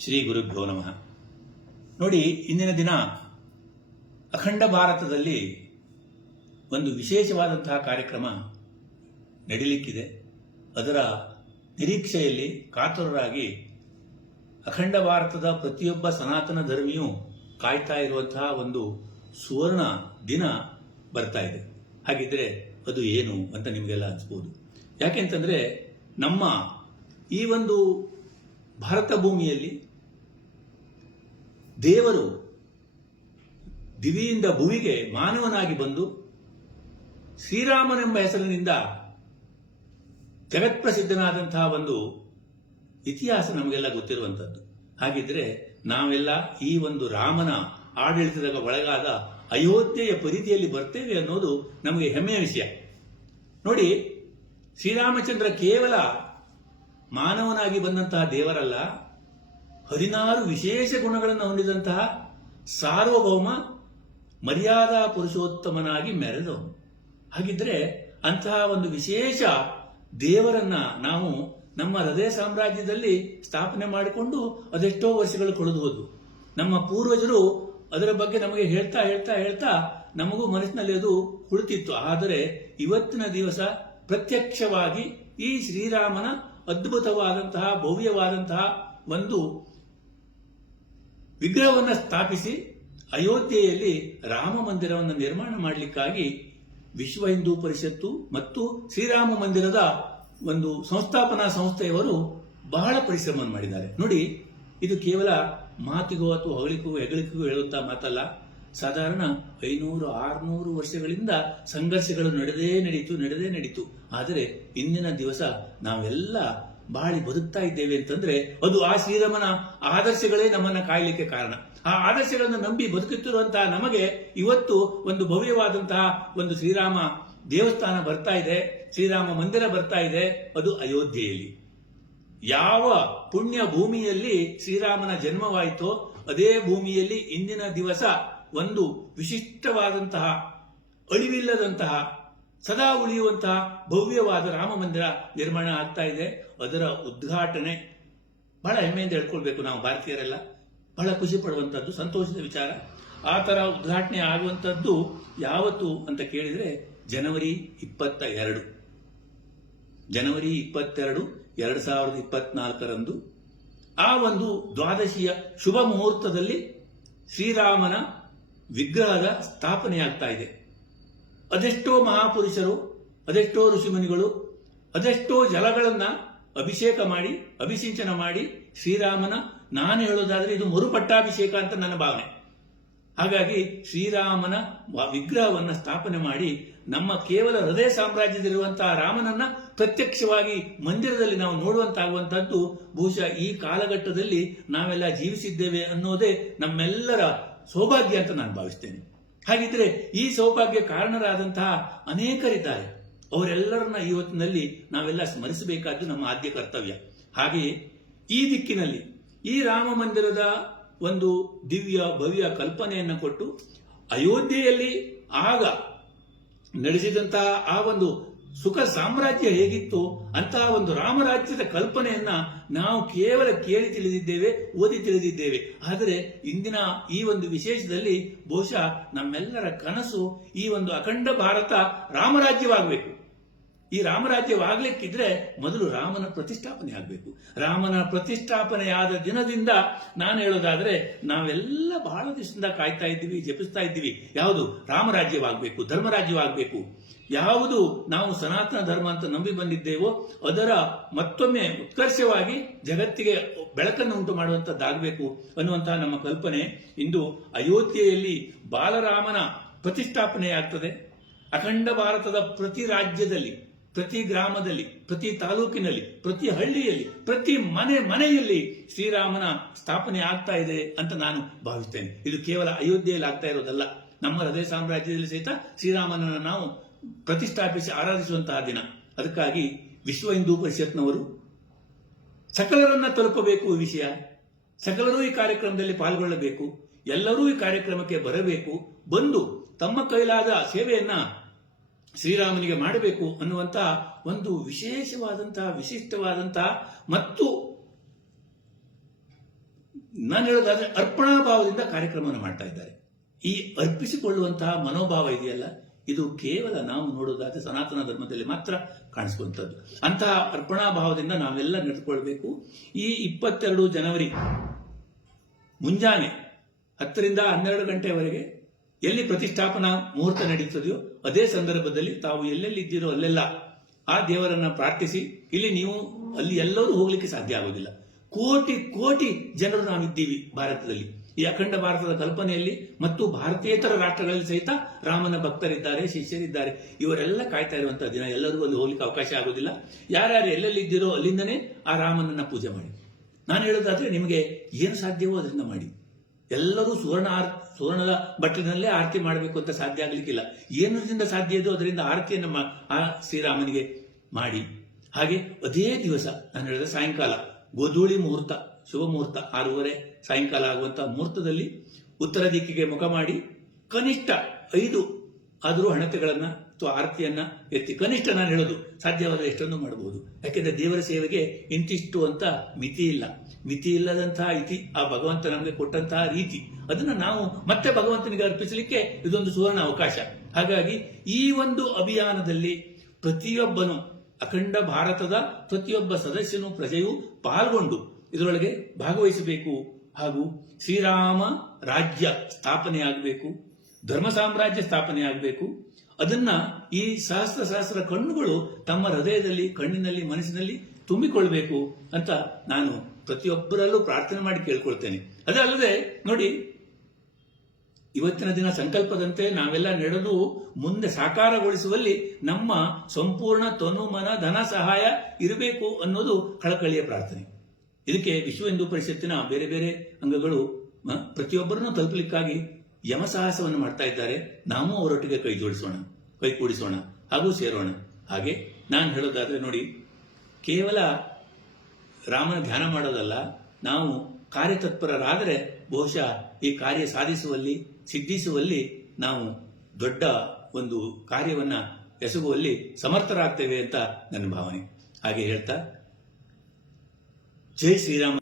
ಶ್ರೀ ಗುರುಭ್ಯೋ ನಮಃ. ನೋಡಿ, ಇಂದಿನ ದಿನ ಅಖಂಡ ಭಾರತದಲ್ಲಿ ಒಂದು ವಿಶೇಷವಾದಂತಹ ಕಾರ್ಯಕ್ರಮ ನಡೀಲಿಕ್ಕಿದೆ. ಅದರ ನಿರೀಕ್ಷೆಯಲ್ಲಿ ಕಾತುರರಾಗಿ ಅಖಂಡ ಭಾರತದ ಪ್ರತಿಯೊಬ್ಬ ಸನಾತನ ಧರ್ಮಿಯೂ ಕಾಯ್ತಾ ಇರುವಂತಹ ಒಂದು ಸುವರ್ಣ ದಿನ ಬರ್ತಾ ಇದೆ. ಹಾಗಿದ್ರೆ ಅದು ಏನು ಅಂತ ನಿಮಗೆಲ್ಲ ಅನಿಸ್ಬೋದು. ಯಾಕೆಂತಂದ್ರೆ ನಮ್ಮ ಈ ಒಂದು ಭಾರತ ಭೂಮಿಯಲ್ಲಿ ದೇವರು ದಿವಿಯಿಂದ ಭುವಿಗೆ ಮಾನವನಾಗಿ ಬಂದು ಶ್ರೀರಾಮನೆಂಬ ಹೆಸರಿನಿಂದ ಜಗತ್ಪ್ರಸಿದ್ಧನಾದಂತಹ ಒಂದು ಇತಿಹಾಸ ನಮಗೆಲ್ಲ ಗೊತ್ತಿರುವಂಥದ್ದು. ಹಾಗಿದ್ರೆ ನಾವೆಲ್ಲ ಈ ಒಂದು ರಾಮನ ಆಡಳಿತದ ಒಳಗಾದ ಅಯೋಧ್ಯೆಯ ಪರಿಧಿಯಲ್ಲಿ ಬರ್ತೇವೆ ಅನ್ನೋದು ನಮಗೆ ಹೆಮ್ಮೆಯ ವಿಷಯ. ನೋಡಿ, ಶ್ರೀರಾಮಚಂದ್ರ ಕೇವಲ ಮಾನವನಾಗಿ ಬಂದಂತಹ ದೇವರಲ್ಲ, 16 ವಿಶೇಷ ಗುಣಗಳನ್ನು ಹೊಂದಿದಂತಹ ಸಾರ್ವಭೌಮ ಮರ್ಯಾದಾ ಪುರುಷೋತ್ತಮನಾಗಿ ಮೆರೆದವನು. ಹಾಗಿದ್ರೆ ಅಂತಹ ಒಂದು ವಿಶೇಷ ದೇವರನ್ನ ನಾವು ನಮ್ಮ ಹೃದಯ ಸಾಮ್ರಾಜ್ಯದಲ್ಲಿ ಸ್ಥಾಪನೆ ಮಾಡಿಕೊಂಡು ಅದೆಷ್ಟೋ ವರ್ಷಗಳು ಕಳೆದು ಹೋದ್ವು. ನಮ್ಮ ಪೂರ್ವಜರು ಅದರ ಬಗ್ಗೆ ನಮಗೆ ಹೇಳ್ತಾ ಹೇಳ್ತಾ ಹೇಳ್ತಾ ನಮಗೂ ಮನಸ್ಸಿನಲ್ಲಿ ಅದು ಕುಳಿತಿತ್ತು. ಆದರೆ ಇವತ್ತಿನ ದಿವಸ ಪ್ರತ್ಯಕ್ಷವಾಗಿ ಈ ಶ್ರೀರಾಮನ ಅದ್ಭುತವಾದಂತಹ ಭವ್ಯವಾದಂತಹ ಒಂದು ವಿಗ್ರಹವನ್ನು ಸ್ಥಾಪಿಸಿ ಅಯೋಧ್ಯೆಯಲ್ಲಿ ರಾಮ ಮಂದಿರವನ್ನು ನಿರ್ಮಾಣ ಮಾಡಲಿಕ್ಕಾಗಿ ವಿಶ್ವ ಹಿಂದೂ ಪರಿಷತ್ತು ಮತ್ತು ಶ್ರೀರಾಮ ಮಂದಿರದ ಒಂದು ಸಂಸ್ಥಾಪನಾ ಸಂಸ್ಥೆಯವರು ಬಹಳ ಪರಿಶ್ರಮ ಮಾಡಿದ್ದಾರೆ. ನೋಡಿ, ಇದು ಕೇವಲ ಮಾತಿಗೋ ಅಥವಾ ಹೆಗಳಿಕೆಗೂ ಹೇಳುತ್ತಾ ಮಾತಲ್ಲ. ಸಾಧಾರಣ 500-600 ವರ್ಷಗಳಿಂದ ಸಂಘರ್ಷಗಳು ನಡೆದೇ ನಡೀತು. ಆದರೆ ಇಂದಿನ ದಿವಸ ನಾವೆಲ್ಲ ಬಾಳಿ ಬದುಕ್ತಾ ಇದ್ದೇವೆ ಅಂತಂದ್ರೆ ಅದು ಆ ಶ್ರೀರಾಮನ ಆದರ್ಶಗಳೇ ನಮ್ಮನ್ನ ಕಾಯಲಿಕ್ಕೆ ಕಾರಣ. ಆ ಆದರ್ಶಗಳನ್ನು ನಂಬಿ ಬದುಕುತ್ತಿರುವಂತಹ ನಮಗೆ ಇವತ್ತು ಒಂದು ಭವ್ಯವಾದಂತಹ ಒಂದು ಶ್ರೀರಾಮ ದೇವಸ್ಥಾನ ಬರ್ತಾ ಇದೆ, ಶ್ರೀರಾಮ ಮಂದಿರ ಬರ್ತಾ ಇದೆ. ಅದು ಅಯೋಧ್ಯೆಯಲ್ಲಿ. ಯಾವ ಪುಣ್ಯ ಭೂಮಿಯಲ್ಲಿ ಶ್ರೀರಾಮನ ಜನ್ಮವಾಯಿತೋ ಅದೇ ಭೂಮಿಯಲ್ಲಿ ಇಂದಿನ ದಿವಸ ಒಂದು ವಿಶಿಷ್ಟವಾದಂತಹ ಅಳಿವಿಲ್ಲದಂತಹ ಸದಾ ಉಳಿಯುವಂತಹ ಭವ್ಯವಾದ ರಾಮ ಮಂದಿರ ನಿರ್ಮಾಣ ಆಗ್ತಾ ಇದೆ. ಅದರ ಉದ್ಘಾಟನೆ ಬಹಳ ಹೆಮ್ಮೆಯಿಂದ ಹೇಳ್ಕೊಳ್ಬೇಕು. ನಾವು ಭಾರತೀಯರೆಲ್ಲ ಬಹಳ ಖುಷಿ ಪಡುವಂತದ್ದು, ಸಂತೋಷದ ವಿಚಾರ. ಆ ತರ ಉದ್ಘಾಟನೆ ಆಗುವಂತದ್ದು ಯಾವತ್ತು ಅಂತ ಕೇಳಿದ್ರೆ ಜನವರಿ 22, 2024 ಆ ಒಂದು ದ್ವಾದಶಿಯ ಶುಭ ಮುಹೂರ್ತದಲ್ಲಿ ಶ್ರೀರಾಮನ ವಿಗ್ರಹದ ಸ್ಥಾಪನೆಯಾಗ್ತಾ ಇದೆ. ಅದೆಷ್ಟೋ ಮಹಾಪುರುಷರು, ಅದೆಷ್ಟೋ ಋಷಿಮುನಿಗಳು, ಅದೆಷ್ಟೋ ಜಲಗಳನ್ನ ಅಭಿಷೇಚನ ಮಾಡಿ ಶ್ರೀರಾಮನ, ನಾನು ಹೇಳೋದಾದ್ರೆ ಇದು ಮರುಪಟ್ಟಾಭಿಷೇಕ ಅಂತ ನನ್ನ ಭಾವನೆ. ಹಾಗಾಗಿ ಶ್ರೀರಾಮನ ವಿಗ್ರಹವನ್ನ ಸ್ಥಾಪನೆ ಮಾಡಿ ನಮ್ಮ ಕೇವಲ ಹೃದಯ ಸಾಮ್ರಾಜ್ಯದಲ್ಲಿರುವಂತಹ ರಾಮನನ್ನ ಪ್ರತ್ಯಕ್ಷವಾಗಿ ಮಂದಿರದಲ್ಲಿ ನಾವು ನೋಡುವಂತಾಗುವಂತಹದ್ದು ಬಹುಶಃ ಈ ಕಾಲಘಟ್ಟದಲ್ಲಿ ನಾವೆಲ್ಲ ಜೀವಿಸಿದ್ದೇವೆ ಅನ್ನೋದೇ ನಮ್ಮೆಲ್ಲರ ಸೌಭಾಗ್ಯ ಅಂತ ನಾನು ಭಾವಿಸ್ತೇನೆ. ಹಾಗಿದ್ರೆ ಈ ಸೌಭಾಗ್ಯ ಕಾರಣರಾದಂತಹ ಅನೇಕರಿದ್ದಾರೆ. ಅವರೆಲ್ಲರನ್ನ ಇವತ್ತಿನಲ್ಲಿ ನಾವೆಲ್ಲ ಸ್ಮರಿಸಬೇಕಾದ್ದು ನಮ್ಮ ಆದ್ಯ ಕರ್ತವ್ಯ. ಹಾಗೆಯೇ ಈ ದಿಕ್ಕಿನಲ್ಲಿ ಈ ರಾಮ ಮಂದಿರದ ಒಂದು ದಿವ್ಯ ಭವ್ಯ ಕಲ್ಪನೆಯನ್ನು ಕೊಟ್ಟು ಅಯೋಧ್ಯೆಯಲ್ಲಿ ಆಗ ನಡೆಸಿದಂತಹ ಆ ಒಂದು ಸುಖ ಸಾಮ್ರಾಜ್ಯ ಹೇಗಿತ್ತು ಅಂತಹ ಒಂದು ರಾಮರಾಜ್ಯದ ಕಲ್ಪನೆಯನ್ನ ನಾವು ಕೇವಲ ಕೇಳಿ ತಿಳಿದಿದ್ದೇವೆ, ಓದಿ ತಿಳಿದಿದ್ದೇವೆ. ಆದರೆ ಇಂದಿನ ಈ ಒಂದು ವಿಶೇಷದಲ್ಲಿ ಬಹುಶಃ ನಮ್ಮೆಲ್ಲರ ಕನಸು ಈ ಒಂದು ಅಖಂಡ ಭಾರತ ರಾಮರಾಜ್ಯವಾಗಬೇಕು. ಈ ರಾಮರಾಜ್ಯವಾಗ್ಲಿಕ್ಕಿದ್ರೆ ಮೊದಲು ರಾಮನ ಪ್ರತಿಷ್ಠಾಪನೆ ಆಗಬೇಕು. ರಾಮನ ಪ್ರತಿಷ್ಠಾಪನೆಯಾದ ದಿನದಿಂದ ನಾನು ಹೇಳೋದಾದ್ರೆ ನಾವೆಲ್ಲ ಬಹಳ ದಿವಸದಿಂದ ಕಾಯ್ತಾ ಇದ್ದೀವಿ, ಜಪಿಸ್ತಾ ಇದ್ದೀವಿ. ಯಾವುದು ರಾಮರಾಜ್ಯವಾಗಬೇಕು, ಧರ್ಮರಾಜ್ಯವಾಗಬೇಕು. ಯಾವುದು ನಾವು ಸನಾತನ ಧರ್ಮ ಅಂತ ನಂಬಿ ಬಂದಿದ್ದೇವೋ ಅದರ ಮತ್ತೊಮ್ಮೆ ಉತ್ಕರ್ಷವಾಗಿ ಜಗತ್ತಿಗೆ ಬೆಳಕನ್ನು ಉಂಟು ಮಾಡುವಂತದ್ದಾಗಬೇಕು ಅನ್ನುವಂತಹ ನಮ್ಮ ಕಲ್ಪನೆ. ಇಂದು ಅಯೋಧ್ಯೆಯಲ್ಲಿ ಬಾಲರಾಮನ ಪ್ರತಿಷ್ಠಾಪನೆಯಾಗ್ತದೆ. ಅಖಂಡ ಭಾರತದ ಪ್ರತಿ ರಾಜ್ಯದಲ್ಲಿ, ಪ್ರತಿ ಗ್ರಾಮದಲ್ಲಿ, ಪ್ರತಿ ತಾಲೂಕಿನಲ್ಲಿ, ಪ್ರತಿ ಹಳ್ಳಿಯಲ್ಲಿ, ಪ್ರತಿ ಮನೆಯಲ್ಲಿ ಶ್ರೀರಾಮನ ಸ್ಥಾಪನೆ ಆಗ್ತಾ ಇದೆ ಅಂತ ನಾನು ಭಾವಿಸ್ತೇನೆ. ಇದು ಕೇವಲ ಅಯೋಧ್ಯೆಯಲ್ಲಿ ಆಗ್ತಾ ಇರೋದಲ್ಲ, ನಮ್ಮ ಹೃದಯ ಸಾಮ್ರಾಜ್ಯದಲ್ಲಿ ಸಹಿತ ಶ್ರೀರಾಮನನ್ನು ನಾವು ಪ್ರತಿಷ್ಠಾಪಿಸಿ ಆರಾಧಿಸುವಂತಹ ದಿನ. ಅದಕ್ಕಾಗಿ ವಿಶ್ವ ಹಿಂದೂ ಪರಿಷತ್ನವರು ಸಕಲರನ್ನ ತಲುಪಬೇಕು ಈ ವಿಷಯ. ಸಕಲರೂ ಈ ಕಾರ್ಯಕ್ರಮದಲ್ಲಿ ಪಾಲ್ಗೊಳ್ಳಬೇಕು. ಎಲ್ಲರೂ ಈ ಕಾರ್ಯಕ್ರಮಕ್ಕೆ ಬರಬೇಕು. ಬಂದು ತಮ್ಮ ಕೈಲಾದ ಸೇವೆಯನ್ನ ಶ್ರೀರಾಮನಿಗೆ ಮಾಡಬೇಕು ಅನ್ನುವಂತಹ ಒಂದು ವಿಶೇಷವಾದಂತಹ ವಿಶಿಷ್ಟವಾದಂತಹ ಮತ್ತು ನಾನು ಹೇಳೋದಾದ್ರೆ ಅರ್ಪಣಾ ಭಾವದಿಂದ ಕಾರ್ಯಕ್ರಮವನ್ನು ಮಾಡ್ತಾ ಇದ್ದಾರೆ. ಈ ಅರ್ಪಿಸಿಕೊಳ್ಳುವಂತಹ ಮನೋಭಾವ ಇದೆಯಲ್ಲ, ಇದು ಕೇವಲ ನಾವು ನೋಡೋದಾದ್ರೆ ಸನಾತನ ಧರ್ಮದಲ್ಲಿ ಮಾತ್ರ ಕಾಣಿಸುವಂಥದ್ದು. ಅಂತಹ ಅರ್ಪಣಾ ಭಾವದಿಂದ ನಾವೆಲ್ಲ ನಡೆದುಕೊಳ್ಬೇಕು. ಈ 22 ಜನವರಿ ಮುಂಜಾನೆ 10 ರಿಂದ 12 ಗಂಟೆವರೆಗೆ ಎಲ್ಲಿ ಪ್ರತಿಷ್ಠಾಪನಾ ಮುಹೂರ್ತ ನಡೀತದೆಯೋ ಅದೇ ಸಂದರ್ಭದಲ್ಲಿ ತಾವು ಎಲ್ಲೆಲ್ಲಿದ್ದೀರೋ ಅಲ್ಲೆಲ್ಲ ಆ ದೇವರನ್ನ ಪ್ರಾರ್ಥಿಸಿ. ಇಲ್ಲಿ ನೀವು ಅಲ್ಲಿ ಎಲ್ಲರೂ ಹೋಗ್ಲಿಕ್ಕೆ ಸಾಧ್ಯ ಆಗೋದಿಲ್ಲ. ಕೋಟಿ ಕೋಟಿ ಜನರು ನಾವಿದ್ದೀವಿ ಭಾರತದಲ್ಲಿ. ಈ ಅಖಂಡ ಭಾರತದ ಕಲ್ಪನೆಯಲ್ಲಿ ಮತ್ತು ಭಾರತೀಯೇತರ ರಾಷ್ಟ್ರಗಳಲ್ಲಿ ಸಹಿತ ರಾಮನ ಭಕ್ತರಿದ್ದಾರೆ, ಶಿಷ್ಯರಿದ್ದಾರೆ. ಇವರೆಲ್ಲ ಕಾಯ್ತಾ ಇರುವಂತಹ ದಿನ. ಎಲ್ಲರಿಗೂ ಅಲ್ಲಿ ಹೋಗ್ಲಿಕ್ಕೆ ಅವಕಾಶ ಆಗೋದಿಲ್ಲ. ಯಾರ್ಯಾರು ಎಲ್ಲೆಲ್ಲಿದ್ದೀರೋ ಅಲ್ಲಿಂದನೇ ಆ ರಾಮನನ್ನ ಪೂಜೆ ಮಾಡಿ. ನಾನು ಹೇಳೋದಾದ್ರೆ ನಿಮಗೆ ಏನು ಸಾಧ್ಯವೋ ಅದರಿಂದ ಮಾಡಿ. ಎಲ್ಲರೂ ಸುವರ್ಣದ ಬಟ್ಟಲಿನಲ್ಲೇ ಆರತಿ ಮಾಡಬೇಕು ಅಂತ ಸಾಧ್ಯ ಆಗ್ಲಿಕ್ಕಿಲ್ಲ. ಏನರಿಂದ ಸಾಧ್ಯ ಇದೋ ಅದರಿಂದ ಆರತಿಯನ್ನು ಆ ಶ್ರೀರಾಮನಿಗೆ ಮಾಡಿ. ಹಾಗೆ ಅದೇ ದಿವಸ ನಾನು ಹೇಳಿದ ಸಾಯಂಕಾಲ ಗೋಧೂಳಿ ಮುಹೂರ್ತ, ಶುಭ ಮುಹೂರ್ತ 6:30 ಸಾಯಂಕಾಲ ಆಗುವಂತಹ ಮುಹೂರ್ತದಲ್ಲಿ ಉತ್ತರ ದಿಕ್ಕಿಗೆ ಮುಖ ಮಾಡಿ ಕನಿಷ್ಠ 5 ಆದರೂ ಹಣತೆಗಳನ್ನ ಅಥವಾ ಆರತಿಯನ್ನ ಎತ್ತಿ, ಕನಿಷ್ಠ ನಾನು ಹೇಳೋದು ಸಾಧ್ಯವಾದರೆ ಎಷ್ಟೊಂದು ಮಾಡಬಹುದು. ಯಾಕೆಂದ್ರೆ ದೇವರ ಸೇವೆಗೆ ಇಂತಿಷ್ಟು ಅಂತ ಮಿತಿ ಇಲ್ಲ. ಮಿತಿ ಇಲ್ಲದಂತಹ ಇತಿ ಆ ಭಗವಂತ ನಮಗೆ ಕೊಟ್ಟಂತಹ ರೀತಿ, ಅದನ್ನ ನಾವು ಮತ್ತೆ ಭಗವಂತನಿಗೆ ಅರ್ಪಿಸಲಿಕ್ಕೆ ಇದೊಂದು ಸುವರ್ಣ ಅವಕಾಶ. ಹಾಗಾಗಿ ಈ ಒಂದು ಅಭಿಯಾನದಲ್ಲಿ ಪ್ರತಿಯೊಬ್ಬನು, ಅಖಂಡ ಭಾರತದ ಪ್ರತಿಯೊಬ್ಬ ಸದಸ್ಯನು, ಪ್ರಜೆಯು ಪಾಲ್ಗೊಂಡು ಇದರೊಳಗೆ ಭಾಗವಹಿಸಬೇಕು. ಹಾಗೂ ಶ್ರೀರಾಮ ರಾಜ್ಯ ಸ್ಥಾಪನೆಯಾಗಬೇಕು, ಧರ್ಮ ಸಾಮ್ರಾಜ್ಯ ಸ್ಥಾಪನೆಯಾಗಬೇಕು. ಅದನ್ನ ಈ ಸಹಸ್ರ ಕಣ್ಣುಗಳು ತಮ್ಮ ಹೃದಯದಲ್ಲಿ, ಕಣ್ಣಿನಲ್ಲಿ, ಮನಸ್ಸಿನಲ್ಲಿ ತುಂಬಿಕೊಳ್ಬೇಕು ಅಂತ ನಾನು ಪ್ರತಿಯೊಬ್ಬರಲ್ಲೂ ಪ್ರಾರ್ಥನೆ ಮಾಡಿ ಕೇಳ್ಕೊಳ್ತೇನೆ. ಅದೇ ಅಲ್ಲದೆ ನೋಡಿ, ಇವತ್ತಿನ ದಿನ ಸಂಕಲ್ಪದಂತೆ ನಾವೆಲ್ಲ ನಡೆದು ಮುಂದೆ ಸಾಕಾರಗೊಳಿಸುವಲ್ಲಿ ನಮ್ಮ ಸಂಪೂರ್ಣ ತನು ಮನ ಧನ ಸಹಾಯ ಇರಬೇಕು ಅನ್ನೋದು ಕಳಕಳಿಯ ಪ್ರಾರ್ಥನೆ. ಇದಕ್ಕೆ ವಿಶ್ವ ಹಿಂದೂ ಪರಿಷತ್ತಿನ ಬೇರೆ ಬೇರೆ ಅಂಗಗಳು ಪ್ರತಿಯೊಬ್ಬರನ್ನು ತಲುಪಲಿಕ್ಕಾಗಿ ಯಮಸಾಹಸವನ್ನು ಮಾಡ್ತಾ ಇದ್ದಾರೆ. ನಾವು ಅವರೊಟ್ಟಿಗೆ ಕೈ ಜೋಡಿಸೋಣ, ಕೈ ಕೂಡಿಸೋಣ ಹಾಗೂ ಸೇರೋಣ. ಹಾಗೆ ನಾನು ಹೇಳೋದಾದ್ರೆ ನೋಡಿ, ಕೇವಲ ರಾಮನ ಧ್ಯಾನ ಮಾಡೋದಲ್ಲ, ನಾವು ಕಾರ್ಯತತ್ಪರರಾದರೆ ಬಹುಶಃ ಈ ಕಾರ್ಯ ಸಾಧಿಸುವಲ್ಲಿ, ಸಿದ್ಧಿಸುವಲ್ಲಿ ನಾವು ದೊಡ್ಡ ಒಂದು ಕಾರ್ಯವನ್ನ ಎಸಗುವಲ್ಲಿ ಸಮರ್ಥರಾಗ್ತೇವೆ ಅಂತ ನನ್ನ ಭಾವನೆ. ಹಾಗೆ ಹೇಳ್ತಾ, ಜೈ ಶ್ರೀರಾಮ.